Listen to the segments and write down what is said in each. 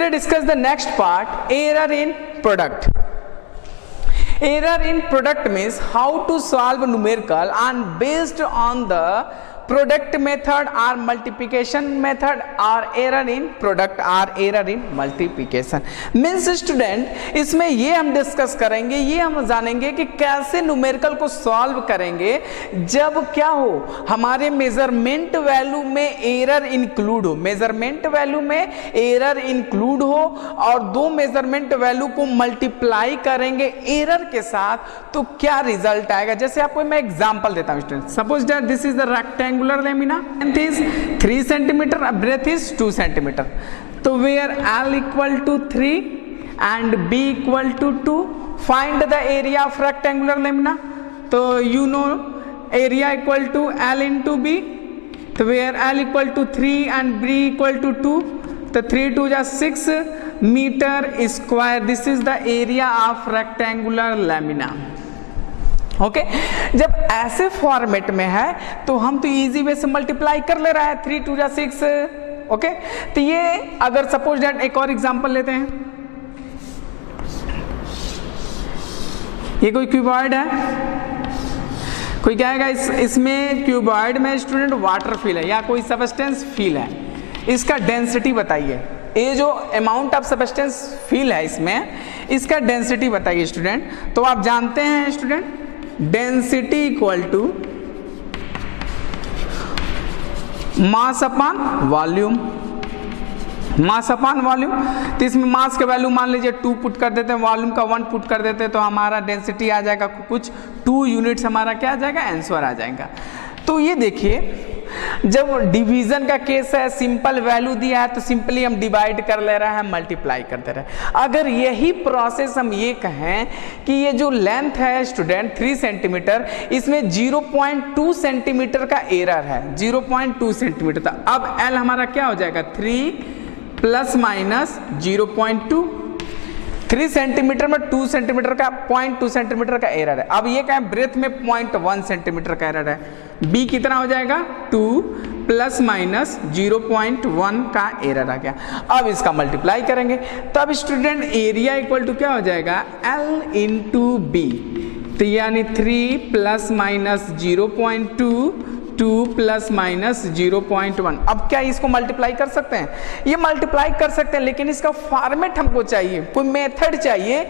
Today discuss the next part, error in product. Error in product means how to solve numerical and based on the product method or multiplication method or error in product or error in multiplication. Means student इसमें ये हम discuss करेंगे, ये हम जानेंगे कि कैसे numerical को सॉल्व करेंगे जब क्या हो हमारे मेजरमेंट वैल्यू में एरर इंक्लूड हो, मेजरमेंट वैल्यू में एरर इंक्लूड हो और दो मेजरमेंट वैल्यू को मल्टीप्लाई करेंगे एरर के साथ तो क्या रिजल्ट आएगा। जैसे आपको मैं एग्जांपल देता हूं student, suppose that this is the rectangular lamina, length is 3 centimeter, breadth is 2 centimeter. So where L equal to 3 and B equal to 2, find the area of rectangular lamina. So you know area equal to L into B. So where L equal to 3 and B equal to 2, so 3 2 is 6 meter square. This is the area of rectangular lamina. Okay जब ऐसे format में है तो हम तो easy way से multiply कर ले रहा है, 3 2 is 6. ओके तो ये अगर सपोज दैट एक और एग्जांपल लेते हैं, ये कोई क्यूबॉइड है, कोई क्या है इसमें क्यूबॉइड में स्टूडेंट वाटर फिल है या कोई सबस्टेंस फिल है, इसका डेंसिटी बताइए। ये जो अमाउंट ऑफ सबस्टेंस फिल है इसमें, इसका डेंसिटी बताइए स्टूडेंट। तो आप जानते हैं student density equal to mass upon volume, mass upon volume. तो इसमें मास का वैल्यू मान लीजिए 2 पुट कर देते हैं, वॉल्यूम का 1 पुट कर देते हैं, तो हमारा डेंसिटी आ जाएगा कुछ 2 यूनिट्स, हमारा क्या आ जाएगा आंसर आ जाएगा। तो ये देखिए जब डिवीजन का केस है, सिंपल वैल्यू दिया है तो सिंपली हम डिवाइड कर ले रहे हैं, मल्टीप्लाई करते रहे। अगर यही प्रोसेस हम ये कहें कि ये जो लेंथ है स्टूडेंट 3 सेंटीमीटर, इसमें 0.2 सेंटीमीटर का एरर है, 0.2 सेंटीमीटर। तो अब एल हमारा क्या हो जाएगा 3 प्लस माइनस 0.2, 3 सेंटीमीटर में 2 सेंटीमीटर का 0.2 सेंटीमीटर का एरर है। अब ये क्या है ब्रेथ में 0.1 सेंटीमीटर का एरर है। बी कितना हो जाएगा 2 प्लस माइनस 0.1 का एरर आ गया। अब इसका मल्टीप्लाई करेंगे तब स्टूडेंट एरिया इक्वल टू क्या हो जाएगा एल इंटू बी, तो यानी 3 प्लस माइनस 0.2 2 प्लस माइनस 0.1। अब क्या इसको मल्टीप्लाई कर सकते हैं? ये मल्टीप्लाई कर सकते हैं, लेकिन इसका फॉर्मेट हमको चाहिए, कोई मेथड चाहिए।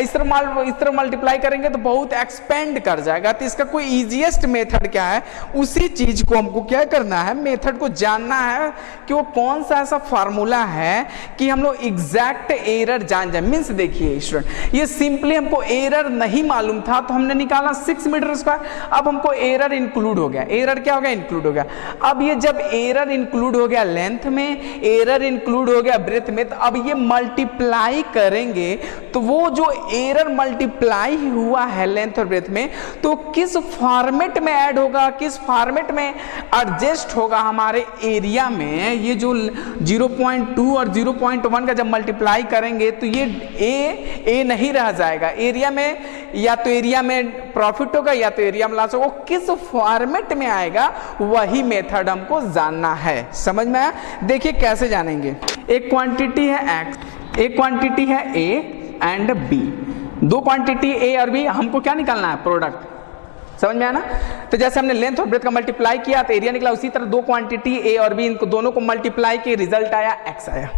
इस तरह मल्टीप्लाई करेंगे तो बहुत एक्सपेंड कर जाएगा। तो इसका कोई इजीएस्ट मेथड क्या है, उसी चीज को हमको क्या करना है, मेथड को जानना है कि वो कौन सा ऐसा फार्मूला है कि हम लोग एग्जैक्ट एरर जान जाए। मीन्स देखिए स्टूडेंट, ये सिंपली हमको एरर नहीं मालूम था तो हमने निकाला 6 मीटर स्क्वायर। अब हमको एरर इंक्लूड हो गया, एरर क्या इंक्लूड हो गया। अब ये जब एरर इंक्लूड हो गया लेंथ में, एरर इंक्लूड हो गया ब्रेथ में, तो अब ये मल्टीप्लाई करेंगे तो वो जो एरर मल्टीप्लाई हुआ है लेंथ और ब्रेथ में, तो किस फॉर्मेट में ऐड होगा, किस फॉर्मेट में एडजस्ट होगा हमारे एरिया में। ये जो 0.2 और 0.1 का जब मल्टीप्लाई करेंगे तो ये ए नहीं रह जाएगा एरिया में, या तो एरिया में प्रॉफिट होगा या तो एरिया में लॉस होगा। किस फॉर्मेट में आएगा वही मेथड हमको जानना है। समझ में आया? देखिए कैसे जानेंगे। एक क्वांटिटी है x, एक क्वांटिटी है a एंड b, दो क्वांटिटी a और b, हमको क्या निकालना है प्रोडक्ट। समझ में आया ना? तो जैसे हमने लेंथ और ब्रेथ का मल्टीप्लाई किया तो एरिया निकला, उसी तरह दो क्वांटिटी a और b, इनको दोनों को मल्टीप्लाई किए, रिजल्ट आया x आया।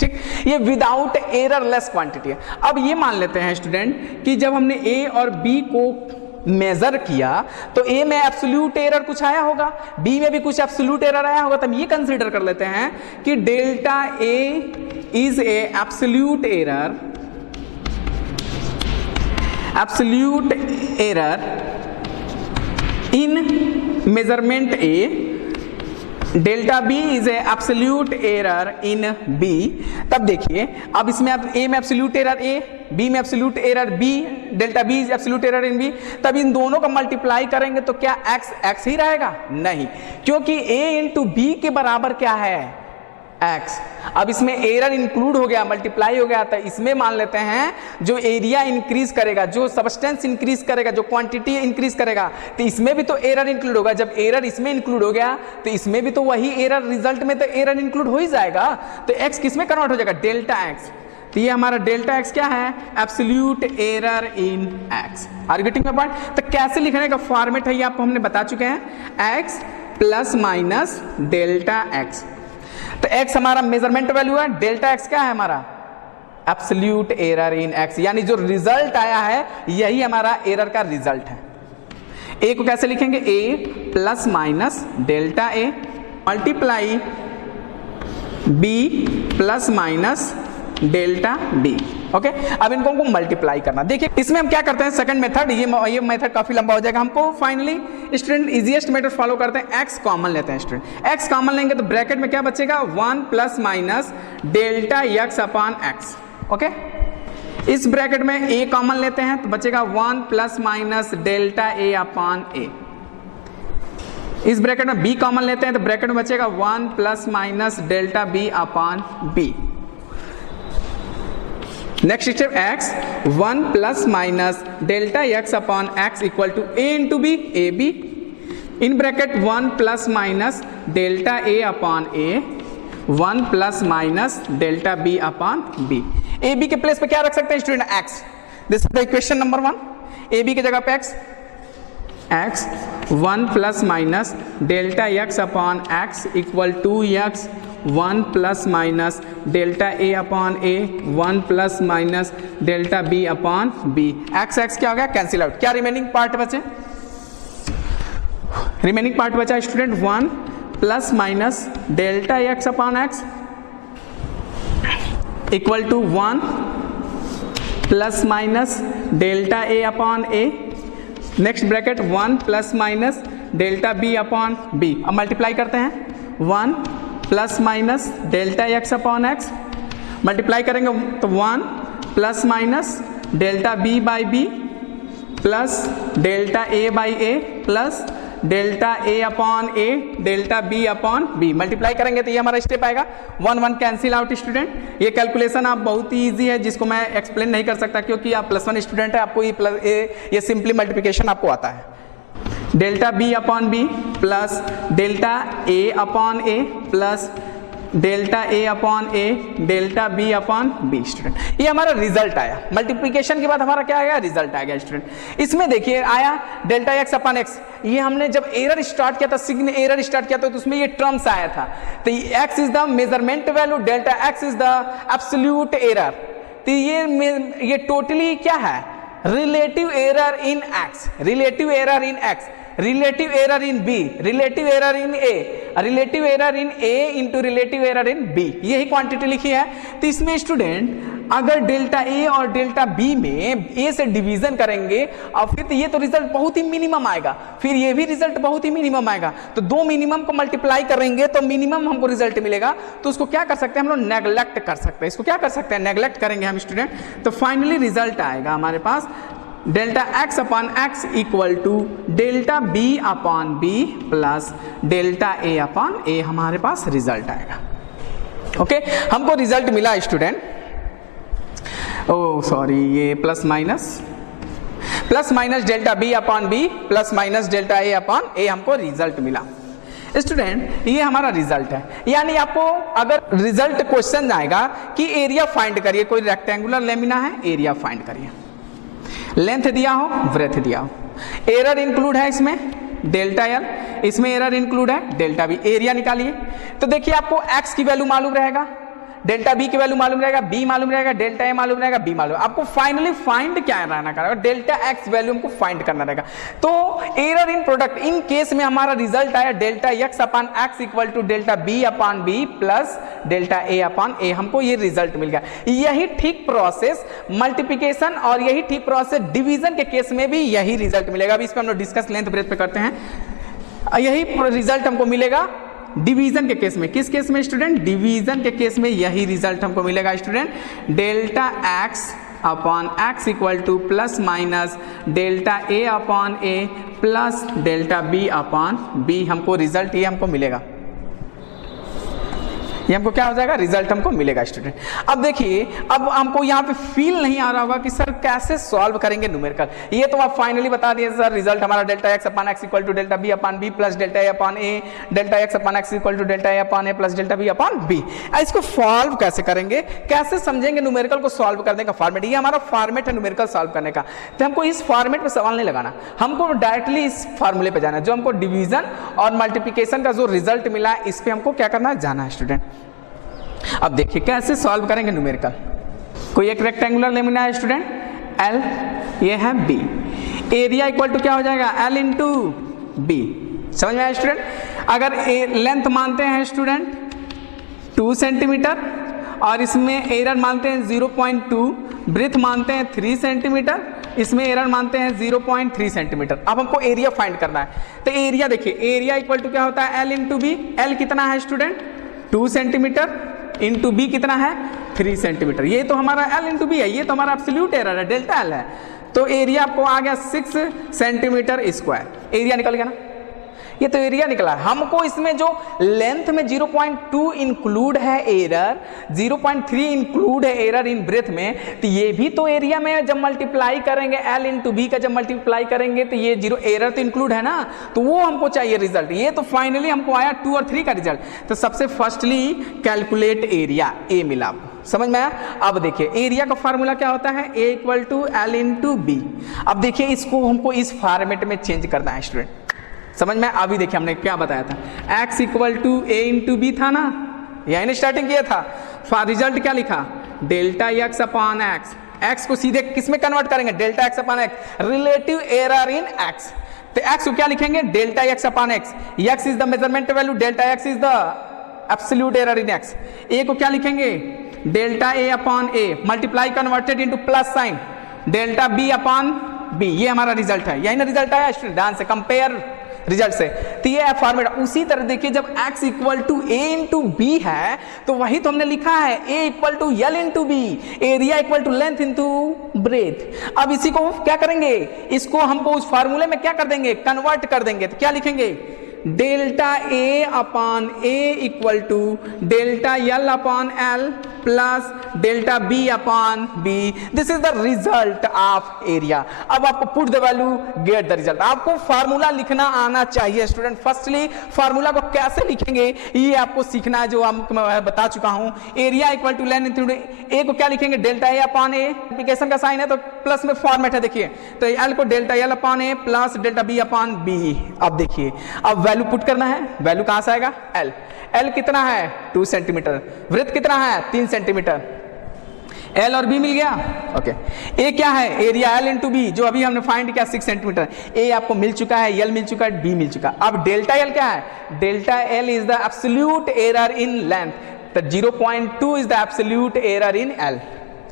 ठीक, ये विदाउट एरर लेस क्वांटिटी है। अब ये मान लेते हैं स्टूडेंट कि जब हमने a और b को मेजर किया तो ए में एब्सोल्यूट एरर कुछ आया होगा, बी में भी कुछ एब्सोल्यूट एरर आया होगा। तो हम ये कंसीडर कर लेते हैं कि delta A is a absolute error in measurement A, delta B is absolute error in B. तब देखिए अब इसमें ए में एब्सोल्यूट एरर ए, बी में absolute error B, delta B is absolute error in B. तब इन दोनों का मल्टीप्लाई करेंगे तो क्या x ही रहेगा? नहीं, क्योंकि a इंटू बी के बराबर क्या है x। अब इसमें एरर इंक्लूड हो गया, मल्टीप्लाई हो गया, तो इसमें मान लेते हैं जो एरिया इंक्रीज करेगा, जो सब्सटेंस इंक्रीज करेगा, जो क्वांटिटी इंक्रीज करेगा, तो इसमें भी तो एरर इंक्लूड होगा। जब एरर इसमें इंक्लूड हो गया तो इसमें भी तो वही एरर, रिजल्ट में तो एरर इंक्लूड हो ही जाएगा। तो x किस में कन्वर्ट हो जाएगा, डेल्टा x। तो ये हमारा डेल्टा x क्या है, absolute error in x। Are getting my point? तो कैसे लिखने का फॉर्मेट है ये आपको हमने बता चुके हैं, x plus minus delta x। तो x हमारा मेजरमेंट वैल्यू है, डेल्टा x क्या है हमारा, एब्सोल्यूट एरर इन x, यानी जो रिजल्ट आया है यही हमारा एरर का रिजल्ट है। a को कैसे लिखेंगे, a plus minus delta a multiply b plus minus delta b। Okay, अब इनको हमको मल्टीप्लाई करना। देखिए इसमें हम क्या करते हैं, सेकंड मेथड, ये मेथड काफी लंबा हो जाएगा, हमको finally student easiest method follow करते हैं, x कॉमन लेते हैं स्टूडेंट। x कॉमन लेंगे तो ब्रैकेट में क्या बचेगा, 1 plus minus delta x upon x। Okay, इस ब्रैकेट में a कॉमन लेते हैं तो बचेगा 1 plus minus delta a upon a। इस ब्रैकेट में b कॉमन लेते हैं तो ब्रैकेट में बचेगा 1 plus minus delta b upon b। Next step x 1 plus minus delta x upon x equal to a into B, A B. In bracket 1 plus minus delta a upon a, 1 plus minus delta b upon b। A B के place पे क्या रख सकते हैं student, x। This is the equation number 1। A B की जगह पे x 1 plus minus delta x upon x equal to x 1 plus minus delta a upon a, 1 plus minus delta b upon b। x x क्या हो गया, cancel out. क्या remaining part बचे, remaining part बचा student 1 plus minus delta x upon x equal to 1 plus minus delta a upon a। Next bracket 1 plus minus delta b upon b। अब multiply करते हैं, 1 plus minus delta x upon x, multiply करेंगे तो 1 plus minus delta b by b plus delta a by a plus delta a upon a delta b upon b। Multiply करेंगे तो ये हमारा step आएगा, 1 1 कैंसिल आउट स्टूडेंट। ये calculation आप बहुत ही ईजी है, जिसको मैं एक्सप्लेन नहीं कर सकता क्योंकि आप +1 स्टूडेंट है, आपको ये सिंपली मल्टीप्लिकेशन आपको आता है। Delta b upon b plus delta a upon a plus delta a upon a delta b upon b student. ये हमारा रिजल्ट आया, मल्टीप्लिकेशन के बाद हमारा क्या आएगा, रिजल्ट आ गया स्टूडेंट। इसमें देखिए आया डेल्टा x अपॉन x, ये हमने जब एरर स्टार्ट किया था, सिग्न एरर स्टार्ट किया था तो उसमें ये टर्म्स आया था। तो x is the measurement value, delta x is the absolute error. तो ये टोटली क्या है, relative error in x, relative error in x, relative error in b, relative error in a, relative error in a into relative error in b, यही quantity लिखी है। तो इसमें student अगर डेल्टा a और डेल्टा b में a से division करेंगे और फिर तो ये तो रिजल्ट बहुत ही मिनिमम आएगा, फिर ये भी रिजल्ट बहुत ही मिनिमम आएगा। तो दो मिनिमम को मल्टीप्लाई करेंगे तो मिनिमम हमको रिजल्ट मिलेगा। तो उसको क्या कर सकते हैं हम लोग, नेग्लेक्ट कर सकते हैं। इसको क्या कर सकते हैं, नेग्लेक्ट करेंगे हम स्टूडेंट। तो फाइनली रिजल्ट आएगा हमारे पास delta x upon x equal to delta b upon b plus delta a upon a, हमारे पास रिजल्ट आएगा। ओके, हमको रिजल्ट मिला स्टूडेंट, ओ सॉरी, ये plus minus delta b upon b plus minus delta a upon a, हमको result मिला student. ये हमारा रिजल्ट है। यानी आपको अगर रिजल्ट क्वेश्चन आएगा कि एरिया फाइंड करिए, कोई रेक्टेंगुलर लेमिना है, एरिया फाइंड करिए, लेंथ दिया हो, ब्रेथ दिया हो, एरर इंक्लूड है इसमें डेल्टा एल, इसमें एरर इंक्लूड है डेल्टा बी, एरिया निकालिए। तो देखिए आपको x की वैल्यू मालूम रहेगा, डेल्टा बी की वैल्यू मालूम रहेगा, बी मालूम रहेगा, डेल्टा ए मालूम रहेगा, बी मालूम, आपको फाइनली फाइंड क्या रहना करेगा, डेल्टा एक्स वैल्यू हमको फाइंड करना रहेगा। तो error in product, in case में हमारा रिजल्ट आया delta x upon x equal to delta B upon B plus delta A upon a, हमको ये रिजल्ट मिल गया। यही ठीक प्रोसेस मल्टीप्लिकेशन और यही ठीक प्रोसेस डिवीजन के केस में भी यही रिजल्ट मिलेगा। अभी इस पर हम लोग डिस्कस लेंथ ब्रेथ पे करते हैं। यही रिजल्ट हमको मिलेगा डिवीजन के केस में। किस केस में स्टूडेंट, डिवीजन के केस में यही रिजल्ट हमको मिलेगा student, delta x upon x equal to plus minus delta A upon A plus delta B upon b, हमको रिजल्ट ये हमको मिलेगा। ये हमको क्या हो जाएगा, रिजल्ट हमको मिलेगा स्टूडेंट। अब देखिए, अब हमको यहाँ पे फील नहीं आ रहा होगा कि सर कैसे सॉल्व करेंगे न्यूमेरिकल। ये तो आप फाइनली बता दिए सर, रिजल्ट हमारा delta x upon X equal to delta B upon B plus delta A upon A, delta x upon X equal to delta A upon A plus delta B upon B. इसको solve कैसे करेंगे, कैसे समझेंगे numerical को solve करने का format. ये हमारा फॉर्मेट है न्यूमेरिकल सॉल्व करने का। तो हमको इस फॉर्मेट में सवाल नहीं लगाना, हमको डायरेक्टली इस फॉर्मूले पे जाना है। जो हमको डिवीजन और मल्टीप्लिकेशन का जो रिजल्ट मिला है, इस पे हमको क्या करना है, जाना है स्टूडेंट। अब देखिए कैसे सॉल्व करेंगे न्यूमेरिकल। कोई एक रेक्टेंगुलर लेना है स्टूडेंट, L, ये है B, एरिया इक्वल टू क्या हो जाएगा, L इंटू B। समझ में आया स्टूडेंट। अगर लेंथ मानते हैं स्टूडेंट 2 सेंटीमीटर और इसमें एरर मानते हैं 0.2, ब्रेथ मानते हैं 3 सेंटीमीटर, इसमें एरर मानते हैं 0.3 सेंटीमीटर। अब हमको एरिया फाइंड करना है। तो एरिया देखिए, एरिया इक्वल टू क्या होता है, L इंटू बी। L कितना है स्टूडेंट, 2 सेंटीमीटर इंटू बी कितना है, 3 सेंटीमीटर। ये तो हमारा L इंटू बी है, ये तो हमारा एब्सोल्यूट एरर है, डेल्टा L है। तो एरिया आपको आ गया 6 सेंटीमीटर स्क्वायर। एरिया निकल गया ना, ये तो एरिया निकला। हमको इसमें जो लेंथ में 0.2 इंक्लूड है एरर, 0.3 इंक्लूड है एरर इन ब्रेथ में, तो ये भी तो एरिया में जब मल्टीप्लाई करेंगे L इंटू बी का जब मल्टीप्लाई करेंगे तो ये 0 एरर तो इंक्लूड है ना, तो वो हमको चाहिए रिजल्ट। ये तो फाइनली हमको आया 2 और 3 का रिजल्ट। तो सबसे फर्स्टली कैलकुलेट एरिया, ए मिला आपको, समझ में आया। अब देखिए एरिया का फार्मूला क्या होता है, A equal to L into B. अब देखिए इसको हमको इस फॉर्मेट में चेंज करना है स्टूडेंट, समझ में। अभी देखिए हमने क्या बताया था, x equal to A into b था ना, यही स्टार्टिंग किया था। रिजल्ट क्या लिखा, delta x upon x. X को सीधे किस में कन्वर्ट करेंगे, delta x upon x, relative error in x. तो एक्स को क्या लिखेंगे, delta x upon x. X is the measurement value, delta x is the absolute error in x. ए को क्या लिखेंगे, delta A upon a multiply converted into plus sign delta B upon B. ये हमारा result है, यही ना result आया student, ध्यान से कंपेयर रिजल्ट से। तो ये फॉर्मेट। उसी तरह देखिए जब x equal to A into B है तो वही तो हमने लिखा है, a equal to L into B, area equal to length into breadth. अब इसी को क्या करेंगे, इसको हमको उस फार्मूले में क्या कर देंगे, कन्वर्ट कर देंगे। तो क्या लिखेंगे, delta A upon A equal to delta L upon L plus delta B upon B. This is the result of area. अब आपको put the value, get the result. आपको फार्मूला लिखना आना चाहिए स्टूडेंट। फर्स्टली फार्मूला को कैसे लिखेंगे ये आपको सीखना है, जो हम बता चुका हूं। Area equal to length into a को क्या लिखेंगे, delta A upon a, multiplication का साइन है तो प्लस में फॉर्मेट है। देखिए तो एल को डेल्टा एल अपॉन ए plus delta B upon B. अब देखिए अब वैल्यू पुट करना है, वैल्यू कहां से आएगा, एल। एल कितना है 2 सेंटीमीटर, वृत्त कितना है 3 सेंटीमीटर, एल और बी मिल गया। ओके ए क्या है, एरिया एल इंटू बी, जो अभी हमने फाइंड किया 6 सेंटीमीटर। ए आपको मिल चुका है, एल मिल चुका है, बी मिल चुका। अब डेल्टा एल क्या है, delta L is the absolute error in length, तो 0.2 is the absolute error in L,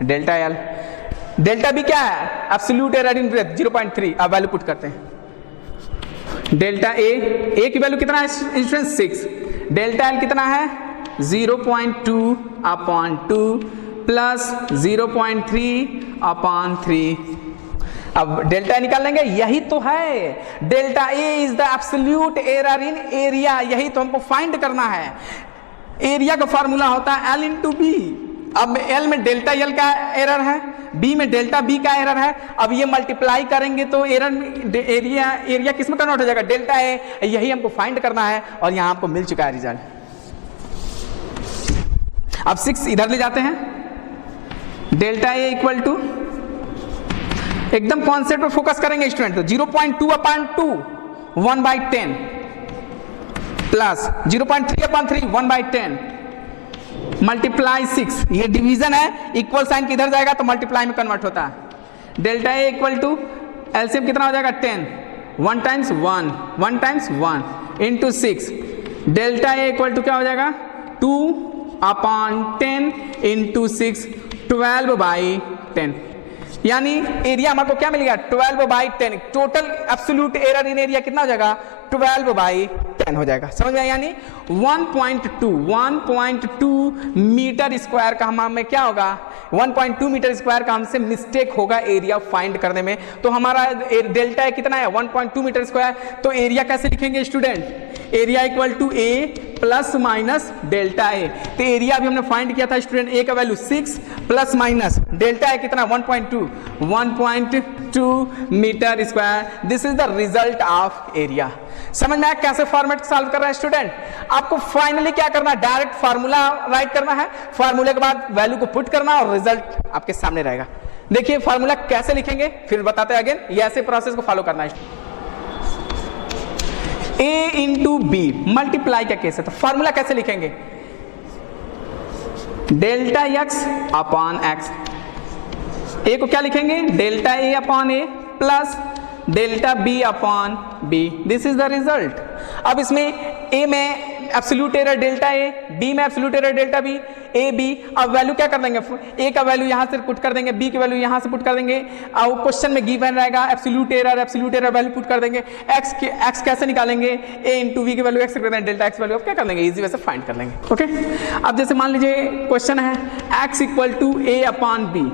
delta L. Delta B क्या है, एब्सोल्यूट एरर इन ब्रेथ 0.3। अब वैल्यू पुट करते हैं, डेल्टा ए की वैल्यू कितना है स्टूडेंट 6, डेल्टा एल कितना है 0.2 अपॉन 2 प्लस 0.3 अपॉन 3। अब डेल्टा निकाल लेंगे, यही तो है delta A is the absolute error in area, यही तो हमको फाइंड करना है। एरिया का फॉर्मूला होता है एल इंटू बी। अब एल में डेल्टा एल का एरर है, बी में डेल्टा बी का एरर है। अब ये मल्टीप्लाई करेंगे तो एरर एरिया किस में कन्वर्ट हो जाएगा, डेल्टा ए। यही हमको फाइंड करना है और यहां आपको मिल चुका है रिजल्ट। अब 6 इधर ले जाते हैं, डेल्टा ए इक्वल टू, एकदम कॉन्सेप्ट पर फोकस करेंगे स्टूडेंट। तो 0.2 अपॉन 2 1/10 प्लस 0.3 अपॉन 3 1/10 मल्टीप्लाई 6, ये डिवीजन है, इक्वल साइन किधर जाएगा तो मल्टीप्लाई में कन्वर्ट होता है। Delta A equal to LCM कितना हो जाएगा 10, 1 times 1 1 times 1 into 6। Delta A equal to क्या हो जाएगा 2 अपॉन 10 इंटू 6, 12/10। यानी एरिया हमारे को क्या मिल गया 12/10। टोटल एब्सोल्यूट एरर इन एरिया कितना हो जाएगा 12/10 हो जाएगा, समझ में आया। यानी 1.2 मीटर स्क्वायर का हमें क्या होगा, 1.2 मीटर स्क्वायर का हमसे मिस्टेक होगा एरिया फाइंड करने में। तो हमारा डेल्टा कितना है 1.2 मीटर स्क्वायर। तो एरिया कैसे लिखेंगे student, area equal to a plus minus delta a. तो एरिया भी हमने फाइंड किया था स्टूडेंट, ए का value 6 plus minus delta A कितना 1.2 metre square. This is the result of area. समझ में आया कैसे फॉर्मेट सॉल्व कर रहा है स्टूडेंट? आपको फाइनली क्या करना है, डायरेक्ट फार्मूला राइट करना है, फार्मूले के बाद वैल्यू को पुट करना और रिजल्ट आपके सामने रहेगा। देखिए फार्मूला कैसे लिखेंगे फिर बताते हैं अगेन, ये ऐसे प्रोसेस को फॉलो करना है। ए इंटू बी मल्टीप्लाई का केस है, तो फार्मूला कैसे लिखेंगे, डेल्टा एक्स अपॉन एक्स। ए को क्या लिखेंगे, delta A upon A plus delta B upon B. This is the result. अब इसमें ए में absolute error delta A, B में absolute error delta B, A B. अब वैल्यू क्या कर देंगे, ए का वैल्यू यहां से पुट कर देंगे, बी की वैल्यू यहां से पुट कर देंगे। और क्वेश्चन में गिवन रहेगा एब्सोल्यूट एरर वैल्यू पुट कर देंगे। एक्स कैसे निकालेंगे, ए इंटू वी की वैल्यू एक्स कर देंगे, डेल्टा एक्स वैल्यू अब क्या कर लेंगे, इजी वे से फाइंड कर लेंगे। ओके अब जैसे मान लीजिए क्वेश्चन है X equal to A upon B.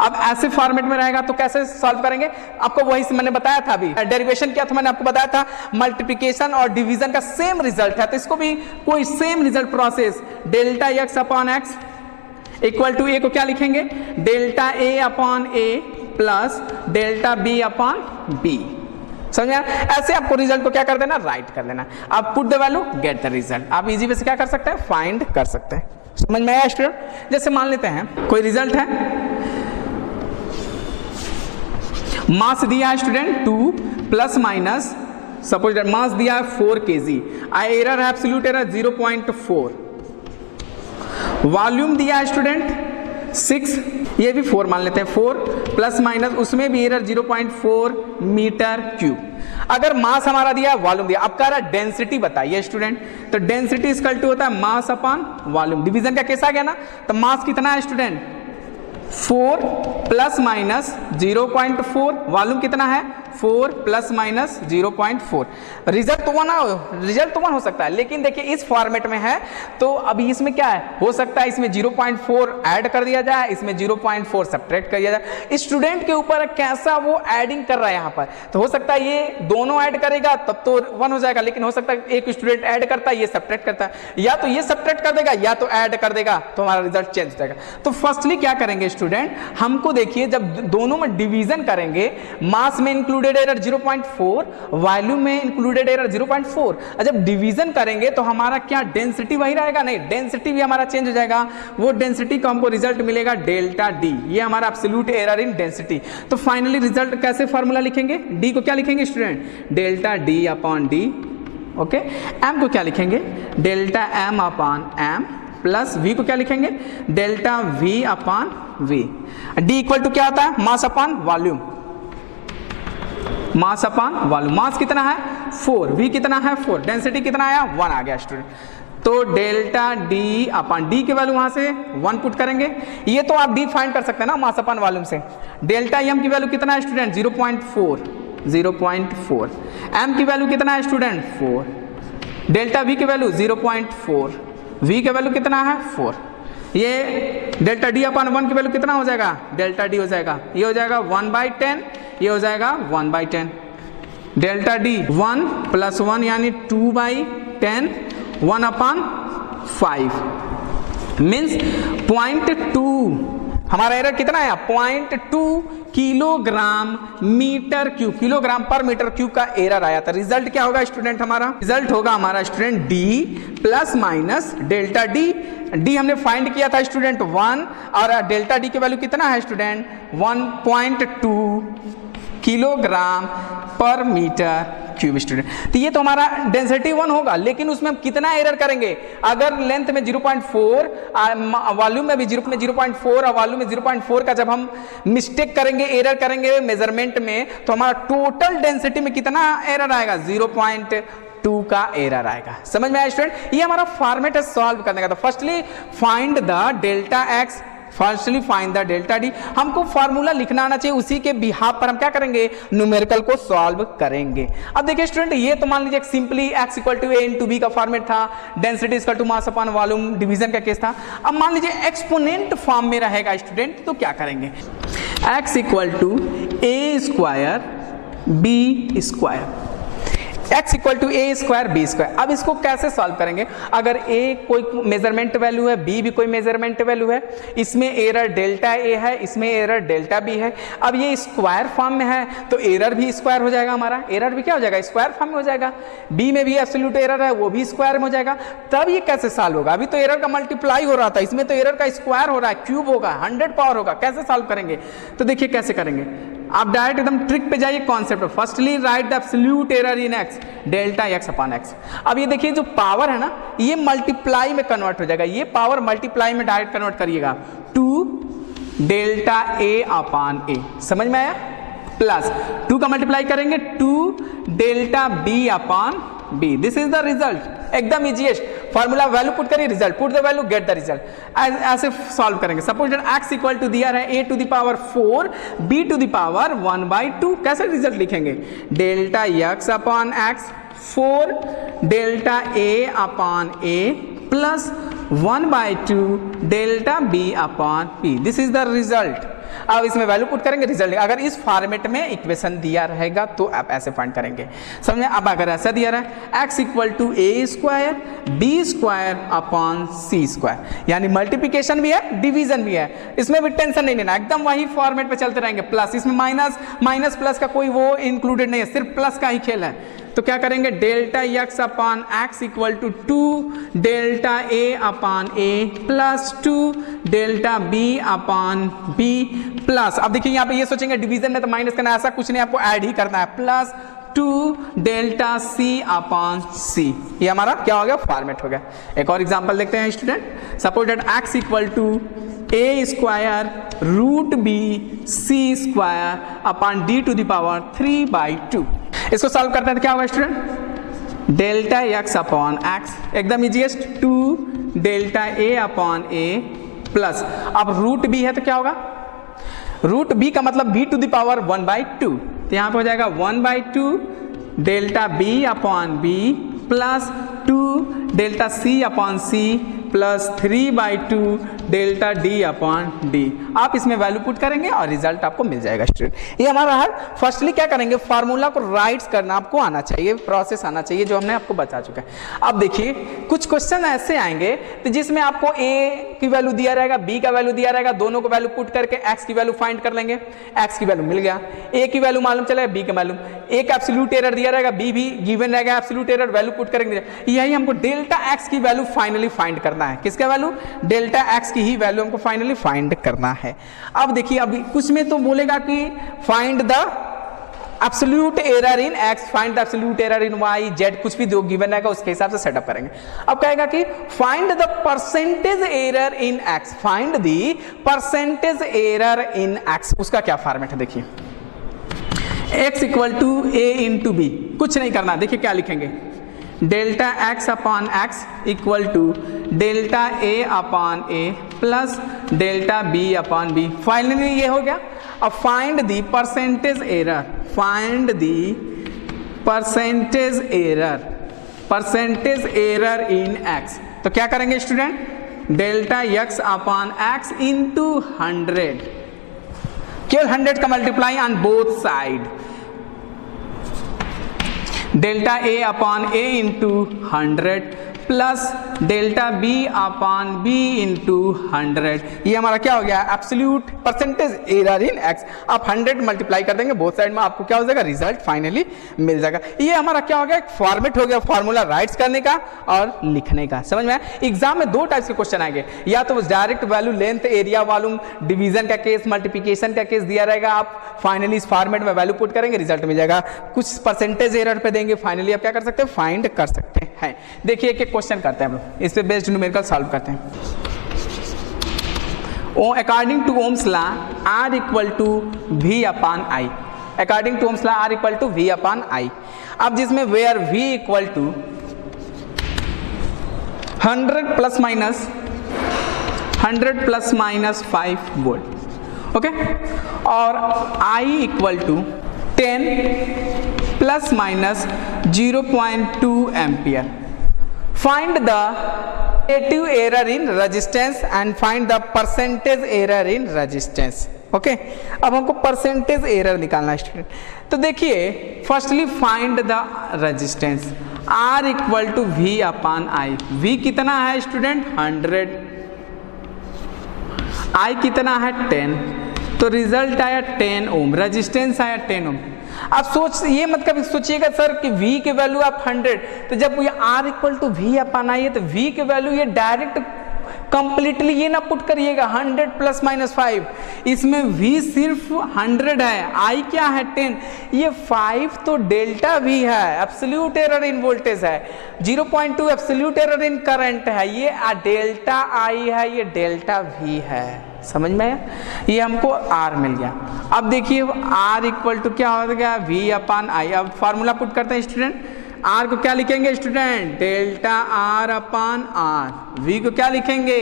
अब ऐसे फॉर्मेट में रहेगा तो कैसे सॉल्व करेंगे, आपको वही मैंने बताया था, अभी डेरिवेशन क्या था मैंने आपको बताया था, मल्टीप्लिकेशन और डिवीजन का सेम रिजल्ट है, तो इसको भी कोई same result process, delta x upon x equal to a को क्या लिखेंगे, डेल्टा ए अपॉन ए plus delta B upon b. समझ आया? ऐसे आपको रिजल्ट को क्या कर देना, राइट कर लेना। आप put the value get the result. आप इजी वे से क्या कर सकते हैं, फाइंड कर सकते हैं। समझ में आया स्टूडेंट? जैसे मान लेते हैं कोई रिजल्ट है, मास दिया है स्टूडेंट 2 प्लस माइनस, सपोज मास दिया है 4 kg, एरर है एब्सोल्यूट एरर 0.4, वॉल्यूम दिया है स्टूडेंट 6, ये भी 4 मान लेते हैं, 4 प्लस माइनस उसमें भी एरर 0.4 मीटर क्यूब। अगर मास हमारा दिया है, वॉल्यूम दिया, अब कह रहा है डेंसिटी बताइए स्टूडेंट, तो डेंसिटी इक्वल टू होता है मास अपॉन वॉल्यूम। डिवीजन का केस आ गया ना, तो मास कितना है स्टूडेंट 4 प्लस माइनस 0.4, वॉल्यूम कितना है 4 प्लस माइनस 0.4। रिजल्ट तो वन हो सकता है, लेकिन देखिए इस फॉर्मेट में है तो अभी इसमें क्या है, हो सकता है इसमें 0.4 ऐड कर दिया जाए, इसमें 0.4 सब्ट्रैक्ट कर दिया जाए। स्टूडेंट के ऊपर कैसा वो एडिंग कर रहा है यहाँ पर, तो हो सकता है ये दोनों ऐड करेगा तब तो 1 हो जाएगा, लेकिन हो सकता है एक स्टूडेंट ऐड करता है, ये सब्ट्रैक्ट करता है, या तो ये सब्ट्रैक्ट कर देगा या तो ऐड कर देगा, तो हमारा रिजल्ट चेंज हो जाएगा। तो फर्स्टली क्या करेंगे स्टूडेंट, हमको देखिए जब दोनों में डिवीजन करेंगे, मास में इंक्लूडेड एरर 0.4, वॉल्यूम में इंक्लूडेड एरर 0.4, जब डिवीजन करेंगे तो हमारा क्या डेंसिटी वही रहेगा, नहीं डेंसिटी भी हमारा चेंज हो जाएगा। वो डेंसिटी का हमको रिजल्ट मिलेगा डेल्टा डी, ये हमारा एब्सोल्यूट एरर इन डेंसिटी। तो फाइनली रिजल्ट कैसे फार्मूला लिखेंगे, डी को क्या लिखेंगे student, delta D upon d. Okay m को क्या लिखेंगे, delta m upon m plus v को क्या लिखेंगे, delta v upon v. D equal to क्या होता है, mass upon volume, mass upon volume. Mass कितना है 4, वी कितना है 4, डेंसिटी कितना आया 1 आ गया स्टूडेंट। तो डेल्टा डी अपॉन डी के वैल्यू वहां से 1 पुट करेंगे, ये तो आप डी फाइंड कर सकते हैं ना मास अपॉन वॉल्यूम से। डेल्टा एम की वैल्यू कितना है स्टूडेंट 0.4, एम की वैल्यू कितना है स्टूडेंट 4, डेल्टा वी की वैल्यू 0.4, वी का वैल्यू कितना है 4, ये डेल्टा डी अपॉन 1 की वैल्यू कितना हो जाएगा, डेल्टा डी हो जाएगा, ये हो जाएगा 1/10, ये हो जाएगा 1/10। डेल्टा डी 1 प्लस 1 यानी 2/10, 1 अपॉन 5 मीन्स 0.2। हमारा एरर कितना है 0.2 किलोग्राम मीटर क्यूब, किलोग्राम पर मीटर क्यूब का एरर आया था। रिजल्ट क्या होगा स्टूडेंट, हमारा रिजल्ट होगा हमारा student D plus minus delta D. D हमने फाइंड किया था स्टूडेंट 1 और डेल्टा डी की वैल्यू कितना है स्टूडेंट 1.2 किलोग्राम पर मीटर क्यूब स्टूडेंट। तो ये तो हमारा डेंसिटी 1 होगा, लेकिन उसमें हम कितना एरर करेंगे, अगर लेंथ में 0.4 वॉल्यूम में भी 0.4 और वॉल्यूम में 0.4 का जब हम मिस्टेक करेंगे, एरर करेंगे मेजरमेंट में, तो हमारा टोटल डेंसिटी में कितना एरर आएगा 0.2 का एरर आएगा। समझ में आया स्टूडेंट? ये हमारा फॉर्मेट है सॉल्व करने का। तो firstly find the delta x, firstly find the delta D. हमको फार्मूला लिखना आना चाहिए, उसी के बिहाफ पर हम क्या करेंगे, न्यूमेरिकल को सॉल्व करेंगे। अब देखिए स्टूडेंट, ये तो मान लीजिए simply X equal to A into B का फॉर्मेट था, density equal to mass upon volume, division का केस था। अब मान लीजिए एक्सपोनेंट फॉर्म में रहेगा स्टूडेंट, तो क्या करेंगे, X equal to A square B square. x equal to A square B square. अब इसको कैसे सॉल्व करेंगे? अगर a कोई मेजरमेंट वैल्यू है, b भी कोई मेजरमेंट वैल्यू है, इसमें एरर डेल्टा a है, इसमें एरर डेल्टा b है। अब ये स्क्वायर फॉर्म में है तो एरर भी स्क्वायर हो जाएगा, हमारा एरर भी क्या हो जाएगा? स्क्वायर फॉर्म में हो जाएगा। b में भी एब्सोल्यूट एरर है, वो भी स्क्वायर में हो जाएगा। तब ये कैसे सॉल्व होगा? अभी तो एरर का मल्टीप्लाई हो रहा था, इसमें तो एरर का स्क्वायर हो रहा है, क्यूब होगा, 100 पावर होगा। कैसे सॉल्व करेंगे? तो देखिए कैसे करेंगे, आप डायरेक्ट एकदम ट्रिक पे जाइए concept. Firstly right the absolute error in x delta x upon x। अब ये देखिए जो पावर है ना, ये मल्टीप्लाई में कन्वर्ट हो जाएगा, ये पावर मल्टीप्लाई में डायरेक्ट कन्वर्ट करिएगा, 2 डेल्टा a अपॉन a। समझ में आया? प्लस 2 का मल्टीप्लाई करेंगे 2 delta b upon b। This is the result. एकदम इजीएस्ट फॉर्मूला, वैल्यू पुट करिए, result, put the value, get the result. ऐसे सॉल्व करेंगे। Suppose that x equal to दिया है a to the power 4 b to the power 1/2। कैसे result लिखेंगे? Delta x upon x 4 delta a upon a plus 1/2 delta b upon p। This is the result. अब इसमें value put करेंगे, result. अगर इस format में इक्वेशन दिया रहेगा तो आप ऐसे फाइंड करेंगे, समझे? अब अगर ऐसा दिया रहा है x equal to a square b square upon c square, यानी मल्टीप्लिकेशन भी है, डिवीजन भी है, इसमें भी टेंशन नहीं लेना, एकदम वही फॉर्मेट पे चलते रहेंगे। प्लस, इसमें माइनस प्लस का कोई वो इंक्लूडेड नहीं है, सिर्फ प्लस का ही खेल है। तो क्या करेंगे? Delta x upon x equal to 2 delta a upon a plus 2 delta b upon b plus, अब देखिए यहाँ पे ये सोचेंगे डिवीजन में तो माइनस करना, ऐसा कुछ नहीं, आपको ऐड ही करना है, plus 2 delta c upon c। ये हमारा क्या हो गया? फॉर्मेट हो गया। एक और एग्जांपल देखते हैं student. Suppose that x equal to a square root b c square upon d to the power 3/2। इसको सॉल्व करते हैं तो क्या होगा student? Delta x upon x, एकदम easiest, 2 delta a upon a plus, अब रूट b है तो क्या होगा? रूट b का मतलब b टू द पावर 1/2, तो यहाँ पे हो जाएगा 1/2 delta b upon b plus 2 delta c upon c plus 3/2 delta d upon d। आप इसमें वैल्यू पुट करेंगे और रिजल्ट आपको मिल जाएगा स्टूडेंट। ये हमारा है। फर्स्टली क्या करेंगे? फार्मूला को राइट करना आपको आना चाहिए, प्रोसेस आना चाहिए, जो हमने आपको बता चुका है। अब देखिए कुछ क्वेश्चन ऐसे आएंगे तो जिसमें आपको a की वैल्यू दिया रहेगा, b का वैल्यू दिया रहेगा, दोनों को वैल्यू पुट करके x की वैल्यू फाइंड कर लेंगे। x की वैल्यू मिल गया, a की वैल्यू मालूम चलेगा, b का मालूम, a का एब्सोल्यूट एरर दिया रहेगा, b भी गिवन रहेगा एब्सोल्यूट एरर, वैल्यू पुट करेंगे। यही हमको डेल्टा x की वैल्यू फाइनली फाइंड करना है। किसका वैल्यू? डेल्टा x की ही वैल्यू हमको फाइनली फाइंड करना है। अब देखिए, अब कुछ में तो बोलेगा कि find the absolute error in x, find the absolute error in y, z, कुछ भी जो गिवन रहेगा उसके हिसाब से सेटअप करेंगे। अब कहेगा कि find the percentage error in x, find the percentage error in x। उसका क्या फॉर्मेट है? देखिए x equal to a into B, कुछ नहीं करना। देखिए क्या लिखेंगे? Delta x upon x equal to delta a upon a plus delta b upon b। Finally ये हो गया। अब find the percentage error, find the percentage error in x। तो क्या करेंगे student? Delta x upon x into 100, केवल 100 का multiply on both side, delta a upon a into 100 plus delta b upon b into 100। ये हमारा क्या हो गया? Absolute percentage error in x। आप 100 मल्टीप्लाई कर देंगे बोथ साइड में, आपको क्या हो जाएगा? रिजल्ट फाइनली मिल जाएगा। ये हमारा क्या हो गया? एक फॉर्मेट हो गया फार्मूला राइट्स करने का और लिखने का। समझ में आया? एग्जाम में दो टाइप्स के क्वेश्चन आएंगे, या तो direct value, length, area volume, division का केस, मल्टीप्लिकेशन का केस दिया रहेगा, आप फाइनली इस फॉर्मेट में वैल्यू पुट करेंगे, रिजल्ट मिल जाएगा। कुछ परसेंटेज एरर पे देंगे, फाइनली आप क्या कर सकते हैं? फाइंड कर सकते हैं। देखिए एक क्वेश्चन करते हैं हम लोग, इस पे बेस्ड न्यूमेरिकल सॉल्व करते हैं। According to Ohm's law R equal to V upon I, according to Ohm's law R equal to V upon I। अब जिसमें where V equal to 100 plus minus 5 volt, okay, और I equal to 10 plus minus 0.2 ampere. Find the relative error in resistance and find the percentage error in resistance। Okay. अब हमको percentage error निकालना है student. तो देखिए firstly find the resistance R equal to V upon I। V कितना है student 100, I कितना है 10, तो रिजल्ट आया 10 ओम, रेजिस्टेंस आया 10 ओम। आप ये मत कभी सोचिएगा सर कि V के वैल्यू आप 100, तो जब ये R equal to V upon I है तो V के वैल्यू ये डायरेक्ट कंप्लीटली ये ना पुट करिएगा 100 प्लस माइनस 5, इसमें V सिर्फ 100 है, I क्या है 10, ये 5 तो डेल्टा V है, एब्सोल्यूट एरर इन वोल्टेज है, 0.2 एब्सोल्यूट एरर इन करंट है, ये डेल्टा I है, ये डेल्टा V है। समझ में आया? ये हमको R मिल गया। अब देखिए R इक्वल टू क्या हो गया V अपान I। अब फार्मूला पुट करते हैं स्टूडेंट। R को क्या लिखेंगे स्टूडेंट डेल्टा R अपान R। V को क्या लिखेंगे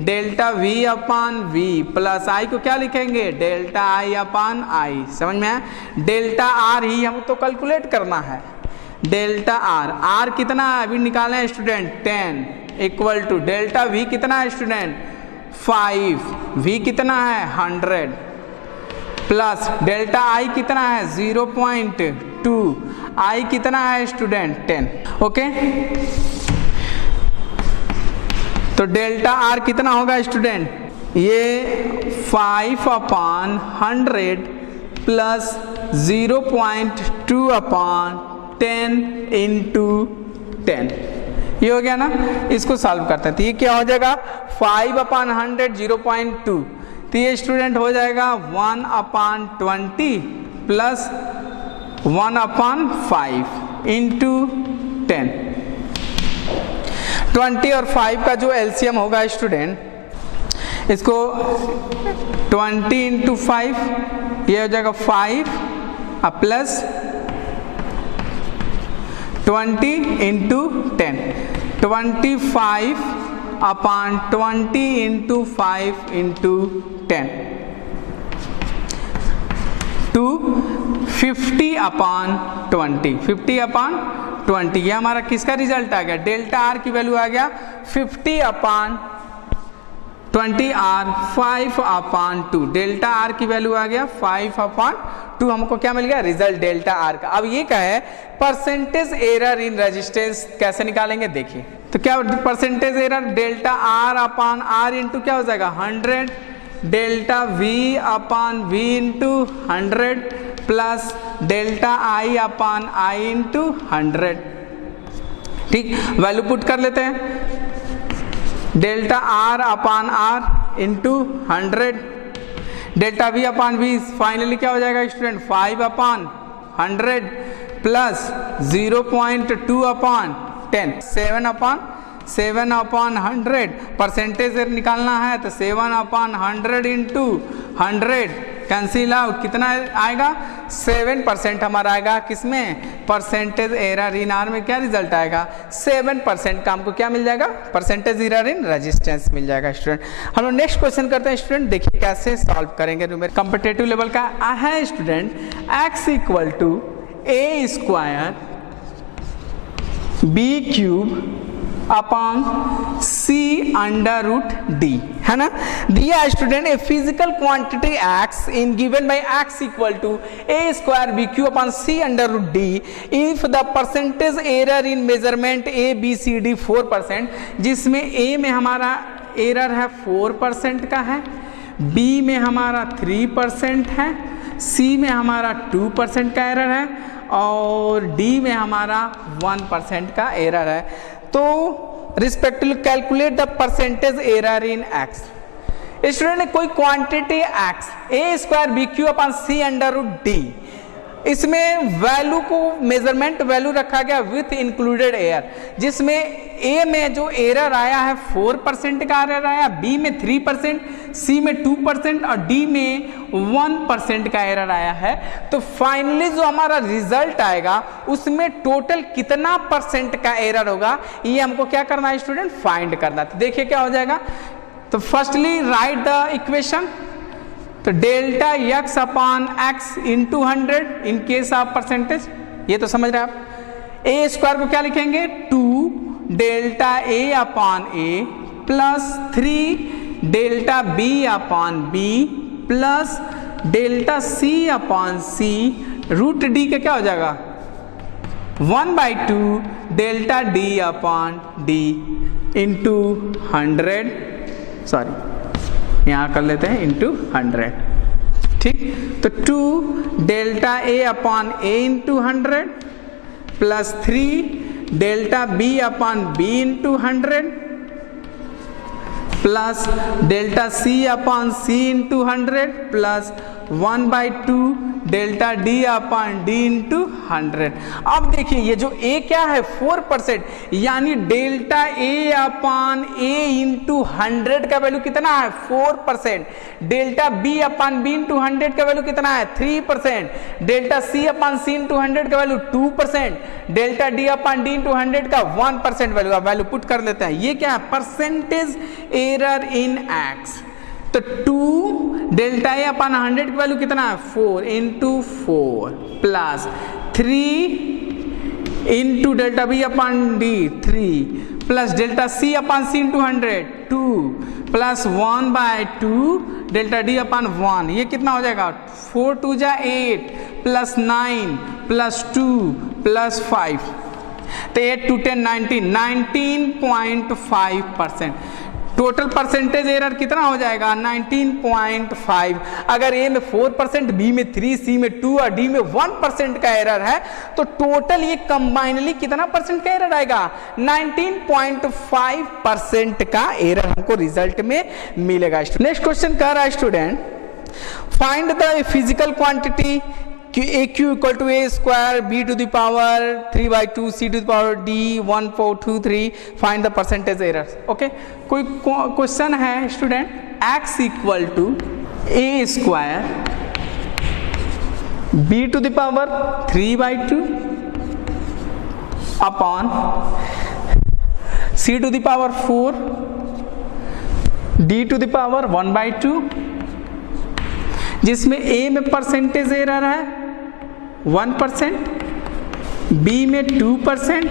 delta V upon V plus I को क्या लिखेंगे डेल्टा I अपान I। समझ में आया? डेल्टा R ही हमको तो कैलकुलेट करना है। डेल्टा R कितना है अभी निकाले हैं student 10 equal to delta V कितना है स्टूडेंट 5, V कितना है 100 प्लस डेल्टा I कितना है 0.2, I कितना है स्टूडेंट 10। ओके, तो डेल्टा R कितना होगा स्टूडेंट ये 5 अपान 100 प्लस 0.2 अपान 10 इंटू 10। ये हो गया ना। इसको सॉल्व करते हैं तो ये क्या हो जाएगा 5 अपान 100 0.2, तो ये स्टूडेंट हो जाएगा 1 अपान 20 प्लस 1 अपान 5 इंटू 10। 20 और 5 का जो एलसीएम होगा स्टूडेंट, इसको 20 इंटू 5 ये हो जाएगा 5 plus 20 into 10, 25 upon 20 into 5 into 10 to 50 upon 20, 50 upon 20। ये हमारा किसका रिजल्ट आ गया डेल्टा R की वैल्यू आ गया 50 upon 20R 5 upon 2। Delta R की वैल्यू आ गया 5 अपान 2। हमको क्या मिल गया रिजल्ट डेल्टा R का। अब ये क्या है परसेंटेज एरर इन रेजिस्टेंस कैसे निकालेंगे देखिए। तो क्या परसेंटेज एरर डेल्टा R अपान R इंटू क्या हो जाएगा 100 delta V upon V into 100 plus delta I upon I into 100। ठीक, वैल्यू पुट कर लेते हैं। डेल्टा R अपान R इंटू 100 डेल्टा V अपान V फाइनली क्या हो जाएगा स्टूडेंट 5 अपान 100 प्लस 0.2 अपान 10, 7 अपान 100। परसेंटेज निकालना है तो 7 अपान 100 इंटू 100 कैंसिल आउट, कितना आएगा 7% हमारा आएगा किसमें परसेंटेज एरर इन R में। क्या रिजल्ट आएगा 7% का हमको क्या मिल जाएगा परसेंटेज एरर इन रेजिस्टेंस मिल जाएगा स्टूडेंट। हम लोग नेक्स्ट क्वेश्चन करते हैं स्टूडेंट, देखिए कैसे सॉल्व करेंगे। कॉम्पिटिटिव लेवल का है student x equal to a square b cube upon c under root d, है ना। दिया student A physical quantity x in given by x equal to a square b cube upon c under root d if the percentage error in measurement a b c d 4%, जिसमें a में हमारा error है 4% का है, b में हमारा 3% है, c में हमारा 2% का एरर है और d में हमारा 1% का एरर है। तो respectively calculate the percentage error in x। Student ने कोई quantity x a square B cube upon c under root d, इसमें वैल्यू को मेजरमेंट वैल्यू रखा गया विथ इंक्लूडेड एरर, जिसमें a में जो एरर आया है 4% का एरर आया, b में 3%, c में 2% और d में 1% का एरर आया है। तो फाइनली जो हमारा रिजल्ट आएगा उसमें टोटल कितना परसेंट का एरर होगा ये हमको क्या करना है स्टूडेंट फाइंड करना। तो देखिए क्या हो जाएगा। तो फर्स्टली राइट द इक्वेशन, तो delta x upon x into 100 in case of percentage, ये तो समझ रहे हैं आप। a स्क्वायर को क्या लिखेंगे 2 delta a upon a plus 3 delta b upon b plus delta C upon c root d का क्या हो जाएगा 1/2 delta D upon D into 100, sorry यहाँ कर लेते हैं इंटू 100, ठीक। तो 2 डेल्टा ए अपॉन ए into 100 plus 3 delta B upon B into 100 plus delta सी अपॉन सी into 100 plus 1/2 delta D upon D into 100। अब देखिए ये जो ए क्या है 4%, यानी डेल्टा ए अपॉन ए इंटू 100 का वैल्यू कितना है 4%, delta B upon B into 100 का वैल्यू कितना है 3%, डेल्टा सी अपॉन सी इंटू 100 का value 2%, delta D upon D into 100 का 1% वैल्यू। अब वैल्यू पुट कर लेते हैं, ये क्या है परसेंटेज एरर इन एक्स। तो 2 डेल्टा ए अपॉन 100 की वैल्यू कितना है 4 into 4 plus 3 into delta B upon d 3 plus delta सी अपॉन सी into 100 2 plus 1/2 delta D upon 1, ये कितना हो जाएगा 4 2 जा 8 प्लस 9 प्लस 2 प्लस 5, तो 8 2 10 19.5%। टोटल परसेंटेज एरर कितना हो जाएगा 19.5। अगर ए में 4%, बी में 3, सी में 2 और डी में 1% का एरर है, तो टोटल ये कंबाइनली कितना परसेंट का एरर आएगा 19.5% का एरर हमको रिजल्ट में मिलेगा। नेक्स्ट क्वेश्चन कह रहा है student, find the physical quantity AQ equal to A square B to the power 3/2 C to the power D 1.423, find the percentage errors. Okay, कोई क्वेश्चन है student, x equal to A square B to the power 3/2 upon C to the power 4 D to the power 1/2, जिसमें ए में percentage error है 1%, B में 2%,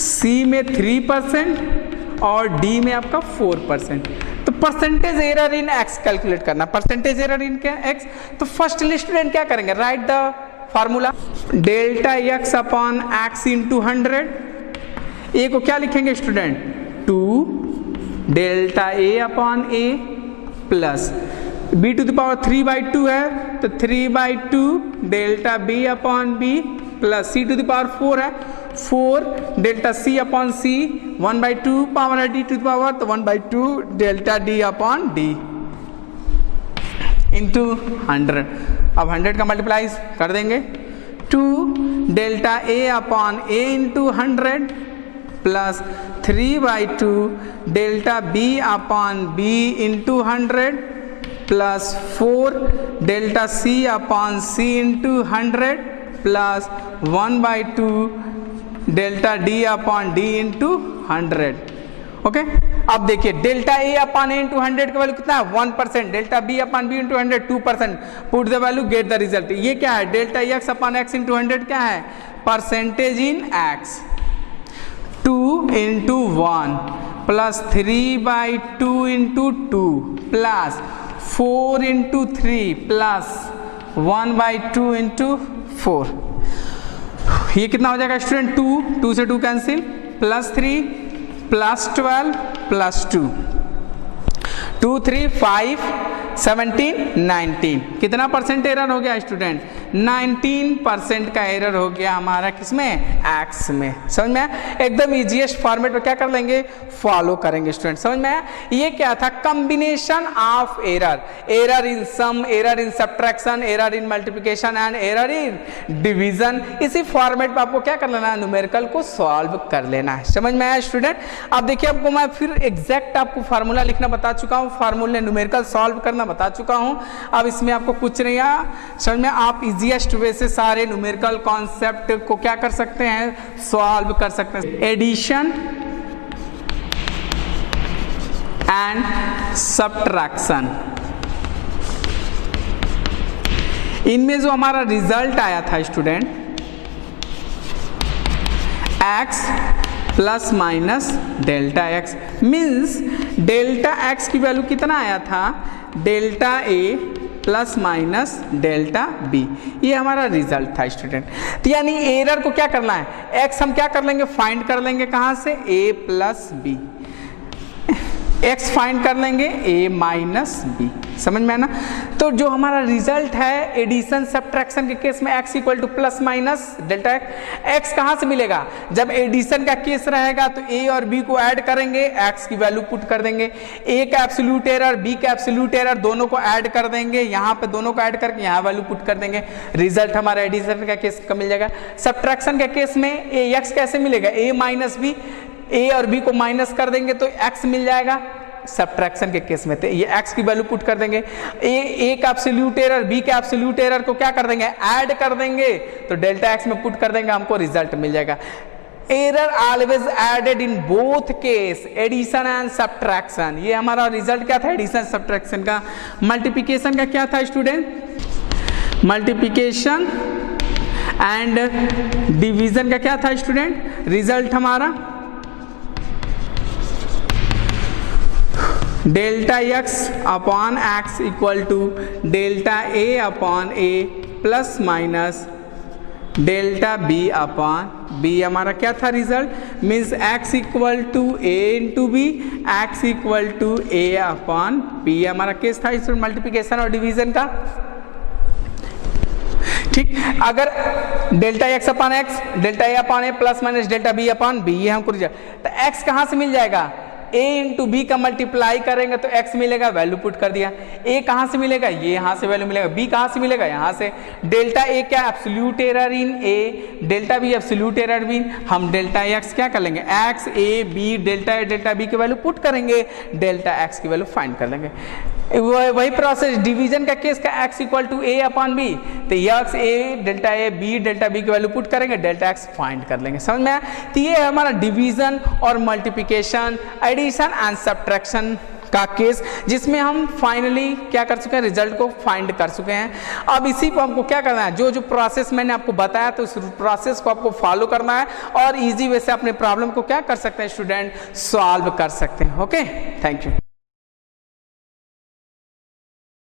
सी में 3% और D में आपका 4%। तो percentage error in X calculate करना, परसेंटेज एरर इन क्या एक्स। तो फर्स्ट स्टूडेंट क्या करेंगे, write the formula delta x upon X into 100। A को क्या लिखेंगे student 2 delta A upon A plus B to the power 3/2 है तो 3/2 delta B upon B plus C to the power 4 है 4 delta सी upon C 1/2 power है D to the power, तो 1/2 delta D upon D into 100। अब 100 का multiply कर देंगे 2 delta ए upon ए into 100 plus 3/2 delta B upon B into 100 plus 4 delta सी upon सी into 100 plus 1/2 delta D upon D into 100। Okay, अब देखिए delta ए upon ए into 100 का value कितना है 1%, delta B upon B into 100 2%, put the value get the result. ये क्या है delta x upon X into 100 क्या है percentage in x 2 into 1 plus 3/2 into 2 plus 4 into 3 plus 1/2 into 4। ये कितना हो जाएगा स्टूडेंट 2 से 2 कैंसिल प्लस 3 प्लस 12 प्लस 2 2 3 5 17 19। कितना परसेंट एरर हो गया स्टूडेंट 19% का एरर हो गया हमारा किसमें एक्स में। समझ में आया, एकदम इजीएस्ट फॉर्मेट में क्या कर लेंगे फॉलो करेंगे स्टूडेंट। समझ में आया, ये क्या था combination of error, error in sum, error in subtraction, error in multiplication and error in division. इसी फॉर्मेट में आपको क्या कर लेना है न्यूमेरिकल को सॉल्व कर लेना है। समझ में आया स्टूडेंट। अब देखिए आपको मैं फिर एग्जैक्ट आपको फार्मूला लिखना बता चुका हूँ, फार्मूले न्यूमेरिकल सॉल्व करना बता चुका हूं। अब इसमें आपको कुछ नहीं आया समझ में, आप इजीएस्ट वे से सारे न्यूमेरिकल कॉन्सेप्ट को क्या कर सकते हैं सॉल्व कर सकते हैं। एडिशन एंड सब्ट्रैक्शन, इनमें जो हमारा रिजल्ट आया था student x plus minus delta x means delta x की वैल्यू कितना आया था delta A plus minus delta B, ये हमारा रिजल्ट था स्टूडेंट। तो यानी एरर को क्या करना है, एक्स हम क्या कर लेंगे, फाइंड कर लेंगे कहाँ से, ए प्लस बी, एक्स फाइंड कर लेंगे ए माइनस बी, समझ में है ना। तो जो हमारा रिजल्ट है एडिशन सब्ट्रैक्शन के केस में x equal to plus minus delta x कहाँ से मिलेगा, जब एडिशन का केस रहेगा तो ए और बी को ऐड करेंगे, एक्स की वैल्यू पुट कर देंगे, ए का एब्सोल्यूट एरर बी का एब्सोल्यूट एरर दोनों को ऐड कर देंगे, यहाँ पे दोनों को ऐड करके यहाँ वैल्यू पुट कर देंगे, रिजल्ट हमारा एडिशन का केस का मिल जाएगा। सब्ट्रैक्शन के केस में ए एक्स कैसे मिलेगा, ए माइनस बी, ए और बी को माइनस कर देंगे तो एक्स मिल जाएगा सब्ट्रैक्शन के केस में, तो ये एक्स की वैल्यू पुट कर देंगे, ए का एब्सोल्यूट एरर बी का एब्सोल्यूट एरर को क्या कर देंगे, ऐड कर देंगे, तो डेल्टा एक्स में पुट कर देंगे, हमको रिजल्ट मिल जाएगा। Error always added in both case, addition and subtraction, ये हमारा रिजल्ट क्या था एडिशन सब्ट्रैक्शन का। मल्टीप्लिकेशन का क्या था स्टूडेंट, मल्टीप्लिकेशन एंड डिवीजन का क्या था स्टूडेंट, रिजल्ट हमारा delta x upon x equal to delta A upon A plus minus delta B upon b, हमारा क्या था result, means x equal to A into b, x equal to A upon b, हमारा case था इस multiplication और division का। ठीक, अगर delta x upon x, delta ए अपॉन ए plus minus delta B upon B, ये हमको रिजल्ट, तो एक्स कहाँ से मिल जाएगा, a इंटू बी का मल्टीप्लाई करेंगे तो x मिलेगा, वैल्यू पुट कर दिया, a कहाँ से मिलेगा, ये यहाँ से वैल्यू मिलेगा, b कहाँ से मिलेगा, यहाँ से, डेल्टा a क्या absolute error in a, delta b absolute error in, हम डेल्टा x क्या कर लेंगे, x a b delta a delta b की वैल्यू पुट करेंगे, डेल्टा x की वैल्यू फाइंड कर लेंगे। वही प्रोसेस डिवीजन का केस का x equal to A upon B, तो x a delta a b delta b की वैल्यू पुट करेंगे, डेल्टा x फाइंड कर लेंगे, समझ में आया। तो ये है हमारा डिवीजन और मल्टीप्लिकेशन, एडिशन एंड सब्ट्रैक्शन का केस, जिसमें हम फाइनली क्या कर चुके हैं, रिजल्ट को फाइंड कर चुके हैं। अब इसी को हमको क्या करना है, जो जो प्रोसेस मैंने आपको बताया तो उस प्रोसेस को आपको फॉलो करना है और इजी वे से अपने प्रॉब्लम को क्या कर सकते हैं स्टूडेंट, सॉल्व कर सकते हैं। Okay, thank you.